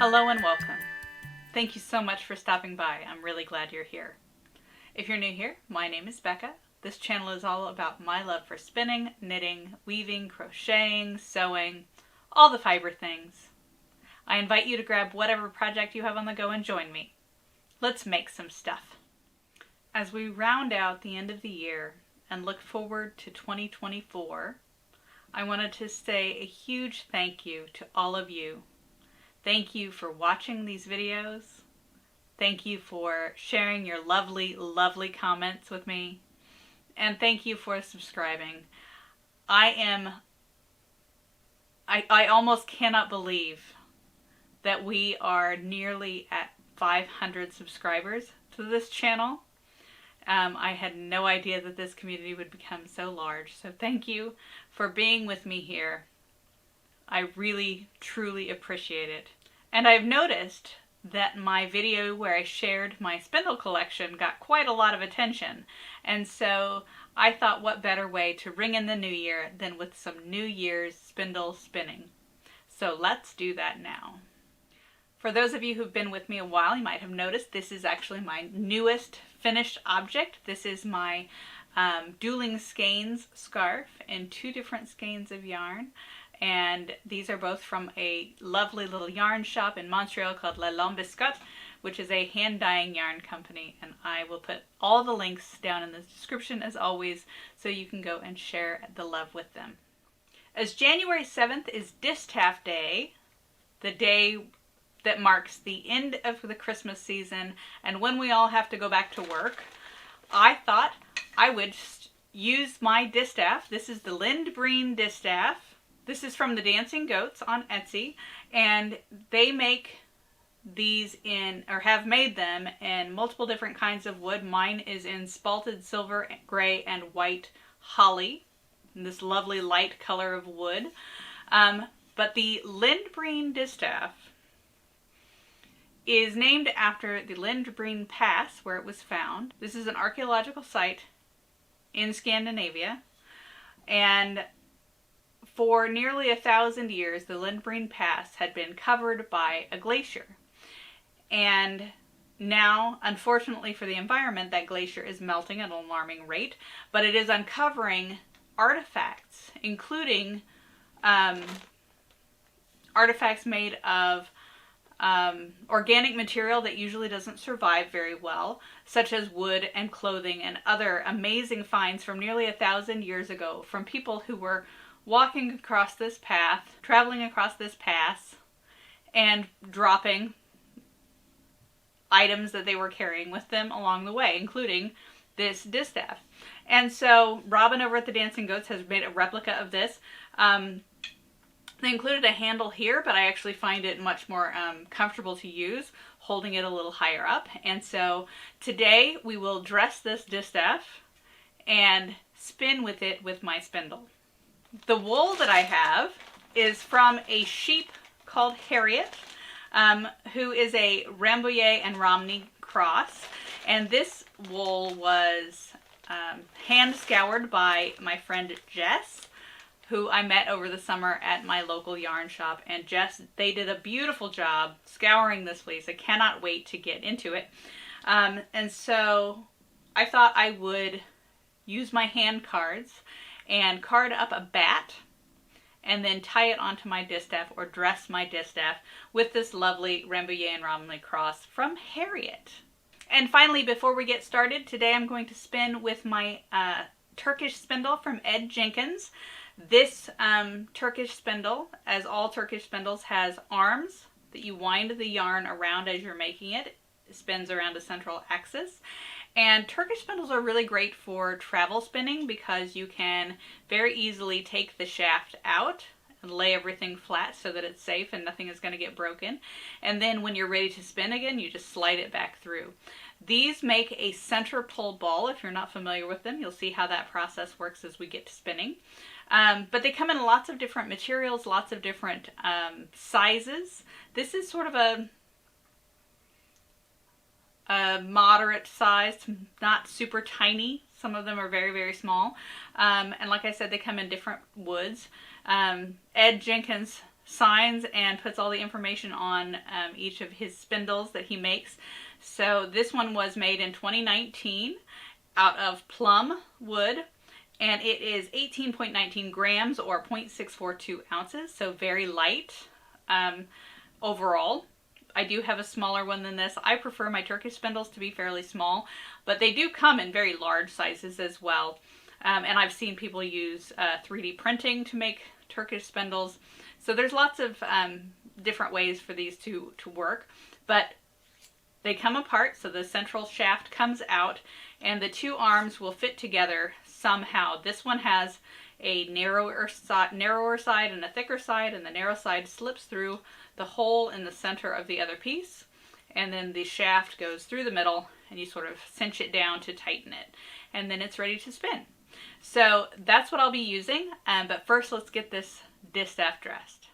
Hello and welcome. Thank you so much for stopping by. I'm really glad you're here. If you're new here, my name is Becca. This channel is all about my love for spinning, knitting, weaving, crocheting, sewing, all the fiber things. I invite you to grab whatever project you have on the go and join me. Let's make some stuff. As we round out the end of the year and look forward to 2024, I wanted to say a huge thank you to all of you. Thank you for watching these videos. Thank you for sharing your lovely, lovely comments with me. And thank you for subscribing. I almost cannot believe that we are nearly at 500 subscribers to this channel. I had no idea that this community would become so large. So thank you for being with me here. I really, truly appreciate it. And I've noticed that my video where I shared my spindle collection got quite a lot of attention. And so I thought what better way to ring in the new year than with some New Year's spindle spinning. So let's do that now. For those of you who've been with me a while, you might have noticed this is actually my newest finished object. This is my Dueling Skeins scarf in 2 different skeins of yarn. And these are both from a lovely little yarn shop in Montreal called Biscotte, which is a hand dyeing yarn company. And I will put all the links down in the description as always, so you can go and share the love with them. As January 7th is Distaff Day, the day that marks the end of the Christmas season and when we all have to go back to work, I thought I would use my distaff. This is the Lendbreen Distaff. This is from the Dancing Goats on Etsy, and they make these in, or have made them in multiple different kinds of wood. Mine is in spalted silver, gray, and white holly, in this lovely light color of wood. But the Lendbreen Distaff is named after the Lendbreen Pass, where it was found. This is an archaeological site in Scandinavia, and for nearly 1,000 years, the Lendbreen Pass had been covered by a glacier. And now, unfortunately for the environment, that glacier is melting at an alarming rate, but it is uncovering artifacts, including artifacts made of organic material that usually doesn't survive very well, such as wood and clothing and other amazing finds from nearly 1,000 years ago from people who were walking across this path, traveling across this pass, and dropping items that they were carrying with them along the way, including this distaff. And so Robin over at the Dancing Goats has made a replica of this. They included a handle here, but I actually find it much more comfortable to use, holding it a little higher up. And so today we will dress this distaff and spin with it with my spindle. The wool that I have is from a sheep called Harriet, who is a Rambouillet and Romney cross. And this wool was hand scoured by my friend Jess, who I met over the summer at my local yarn shop. And Jess, they did a beautiful job scouring this fleece. I cannot wait to get into it. And so I thought I would use my hand cards and card up a bat and then tie it onto my distaff, or dress my distaff with this lovely Rambouillet and Romney cross from Harriet. And finally, before we get started, today I'm going to spin with my Turkish Spindle from Jenkins. This Turkish Spindle, as all Turkish Spindles, has arms that you wind the yarn around as you're making it. It spins around a central axis. And Turkish spindles are really great for travel spinning because you can very easily take the shaft out and lay everything flat so that it's safe and nothing is going to get broken. And then when you're ready to spin again, you just slide it back through. These make a center pull ball. If you're not familiar with them, you'll see how that process works as we get to spinning. But they come in lots of different materials, lots of different sizes. This is sort of a moderate size, not super tiny. Some of them are very, very small. And like I said, they come in different woods. Jenkins signs and puts all the information on each of his spindles that he makes. So this one was made in 2019 out of plum wood, and it is 18.19 grams or 0.642 ounces, so very light overall. I do have a smaller one than this. I prefer my Turkish spindles to be fairly small, but they do come in very large sizes as well. And I've seen people use 3D printing to make Turkish spindles. So there's lots of different ways for these to work, but they come apart, so the central shaft comes out and the two arms will fit together somehow. This one has a narrower side and a thicker side, and the narrow side slips through the hole in the center of the other piece, and then the shaft goes through the middle and you sort of cinch it down to tighten it, and then it's ready to spin. So that's what I'll be using, but first let's get this distaff dressed.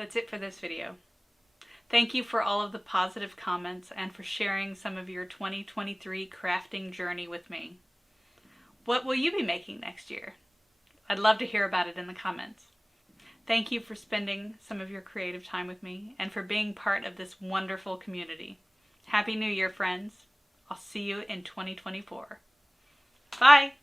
That's it for this video. Thank you for all of the positive comments and for sharing some of your 2023 crafting journey with me. What will you be making next year? I'd love to hear about it in the comments. Thank you for spending some of your creative time with me and for being part of this wonderful community. Happy New Year, friends. I'll see you in 2024. Bye!